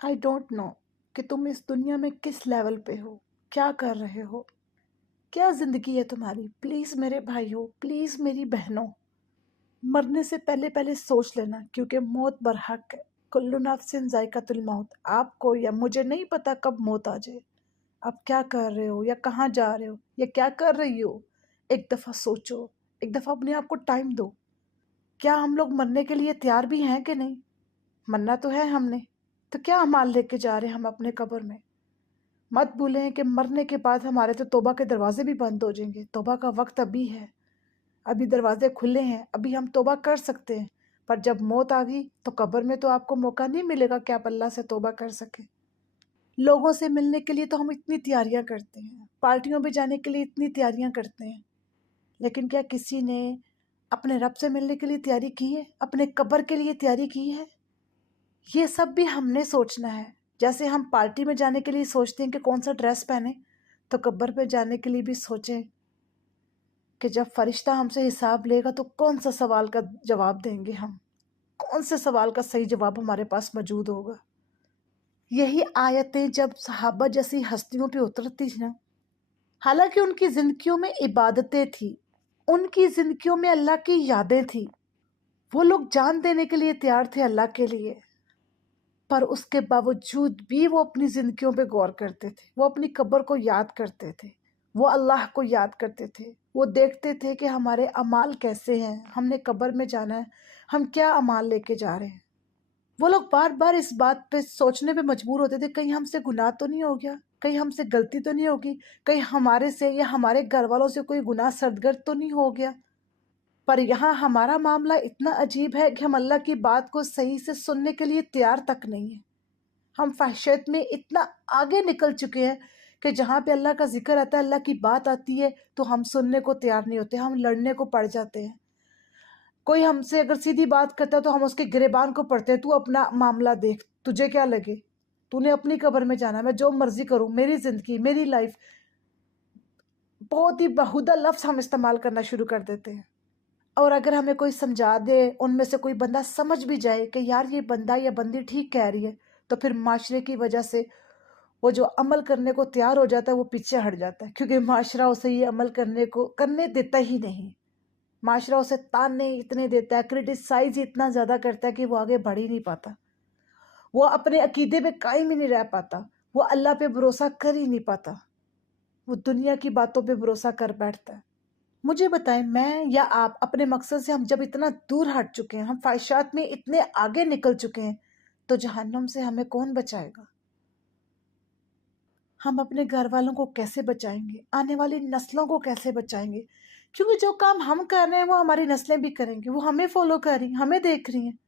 I don't know कि तुम इस दुनिया में किस लेवल पे हो, क्या कर रहे हो, क्या जिंदगी है तुम्हारी। प्लीज मेरे भाइयों, प्लीज मेरी बहनों, मरने से पहले पहले सोच लेना, क्योंकि मौत बरहक है। कुल्लु नफ्सिन जायकातुल मौत। आपको या मुझे नहीं पता कब मौत आ जाए। आप क्या कर रहे हो या कहाँ जा रहे हो या क्या कर रही हो, एक दफा सोचो, एक दफा अपने आप को टाइम दो। क्या हम लोग मरने के लिए तैयार भी हैं कि नहीं? मरना तो है हमने, तो क्या अमाल लेके जा रहे हैं हम अपने कब्र में? मत भूलें कि मरने के बाद हमारे तो तौबा के दरवाजे भी बंद हो जाएंगे। तौबा का वक्त अभी है, अभी दरवाजे खुले हैं, अभी हम तौबा कर सकते हैं। पर जब मौत आ गई तो कब्र में तो आपको मौका नहीं मिलेगा कि आप अल्लाह से तौबा कर सकें। लोगों से मिलने के लिए तो हम इतनी तैयारियां करते हैं, पार्टियों में जाने के लिए इतनी तैयारियां करते हैं, लेकिन क्या किसी ने अपने रब से मिलने के लिए तैयारी की है? अपने कब्र के लिए तैयारी की है? ये सब भी हमने सोचना है। जैसे हम पार्टी में जाने के लिए सोचते हैं कि कौन सा ड्रेस पहने, तो कब्र पे जाने के लिए भी सोचें कि जब फरिश्ता हमसे हिसाब लेगा तो कौन सा सवाल का जवाब देंगे हम, कौन से सवाल का सही जवाब हमारे पास मौजूद होगा। यही आयतें जब सहाबा जैसी हस्तियों पे उतरती थी ना, हालांकि उनकी जिंदगियों में इबादतें थी, उनकी जिंदगियों में अल्लाह की यादें थी, वो लोग जान देने के लिए तैयार थे अल्लाह के लिए, पर उसके बावजूद भी वो अपनी जिंदगियों पे गौर करते थे। वो अपनी कब्र को याद करते थे, वो अल्लाह को याद करते थे। वो देखते थे कि हमारे अमाल कैसे हैं, हमने कब्र में जाना है, हम क्या अमाल लेके जा रहे हैं। वो लोग बार बार इस बात पे सोचने पे मजबूर होते थे, कहीं हमसे गुनाह तो नहीं हो गया, कहीं हमसे गलती तो नहीं होगी, कहीं हमारे से या हमारे घर वालों से कोई गुनाह सरदगर्द तो नहीं हो गया। पर यहाँ हमारा मामला इतना अजीब है कि हम अल्लाह की बात को सही से सुनने के लिए तैयार तक नहीं है। हम फहशियत में इतना आगे निकल चुके हैं कि जहाँ पे अल्लाह का जिक्र आता है, अल्लाह की बात आती है, तो हम सुनने को तैयार नहीं होते, हम लड़ने को पड़ जाते हैं। कोई हमसे अगर सीधी बात करता है तो हम उसके गिरेबान को पढ़ते हैं, तू अपना मामला देख, तुझे क्या लगे, तूने अपनी कब्र में जाना, मैं जो मर्जी करूं, मेरी जिंदगी मेरी लाइफ। बहुत ही बेहुदा लफ्ज हम इस्तेमाल करना शुरू कर देते हैं। और अगर हमें कोई समझा दे, उनमें से कोई बंदा समझ भी जाए कि यार ये बंदा या बंदी ठीक कह रही है, तो फिर माशरे की वजह से वो जो अमल करने को तैयार हो जाता है वो पीछे हट जाता है, क्योंकि माशरा उसे ये अमल करने देता ही नहीं। माशरा उसे ताने इतने देता है, क्रिटिसाइज इतना ज़्यादा करता है कि वो आगे बढ़ ही नहीं पाता, वो अपने अकीदे पे कायम ही नहीं रह पाता, वो अल्लाह पे भरोसा कर ही नहीं पाता, वो दुनिया की बातों पे भरोसा कर बैठता है। मुझे बताएं, मैं या आप अपने मकसद से हम जब इतना दूर हट चुके हैं, हम ख्वाहिशात में इतने आगे निकल चुके हैं, तो जहन्नम से हमें कौन बचाएगा? हम अपने घर वालों को कैसे बचाएंगे? आने वाली नस्लों को कैसे बचाएंगे? क्योंकि जो काम हम कर रहे हैं वो हमारी नस्लें भी करेंगी, वो हमें फॉलो कर रही, हमें देख रही हैं।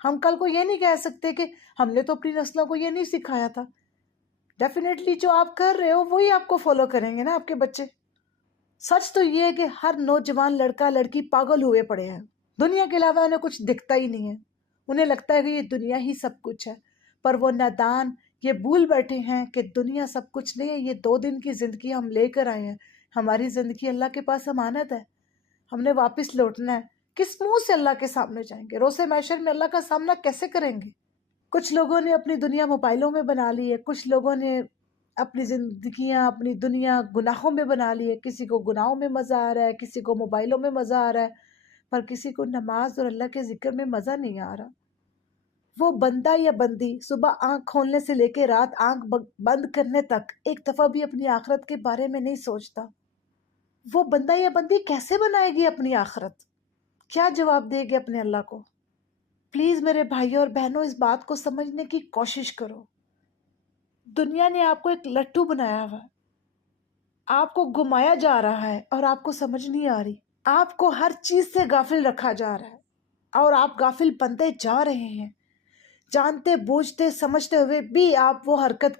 हम कल को ये नहीं कह सकते कि हमने तो अपनी नस्लों को ये नहीं सिखाया था। डेफिनेटली जो आप कर रहे हो वही आपको फॉलो करेंगे ना, आपके बच्चे। सच तो ये है कि हर नौजवान लड़का लड़की पागल हुए पड़े हैं, दुनिया के अलावा उन्हें कुछ दिखता ही नहीं है। उन्हें लगता है कि ये दुनिया ही सब कुछ है, पर वो नादान ये भूल बैठे हैं कि दुनिया सब कुछ नहीं है। ये 2 दिन की जिंदगी हम लेकर आए हैं, हमारी जिंदगी अल्लाह के पास अमानत है, हमने वापस लौटना है। किस मुंह से अल्लाह के सामने जाएंगे? रोज़े महशर में अल्लाह का सामना कैसे करेंगे? कुछ लोगों ने अपनी दुनिया मोबाइलों में बना ली है, कुछ लोगों ने अपनी जिंदगियां अपनी दुनिया गुनाहों में बना ली है। किसी को गुनाहों में मजा आ रहा है, किसी को मोबाइलों में मजा आ रहा है, पर किसी को नमाज और अल्लाह के जिक्र में मजा नहीं आ रहा। वो बंदा या बंदी सुबह आंख खोलने से लेके रात आंख बंद करने तक एक दफा भी अपनी आखिरत के बारे में नहीं सोचता। वो बंदा या बंदी कैसे बनाएगी अपनी आखिरत? क्या जवाब देगी अपने अल्लाह को? प्लीज मेरे भाइयों और बहनों, इस बात को समझने की कोशिश करो। दुनिया ने आपको एक लट्टू बनाया हुआ है, आपको घुमाया जा रहा है और आपको समझ नहीं आ रही। आपको हर चीज से गाफिल रखा जा रहा है और आप गाफिल बनते जा रहे हैं। जानते बूझते समझते हुए भी आप वो हरकत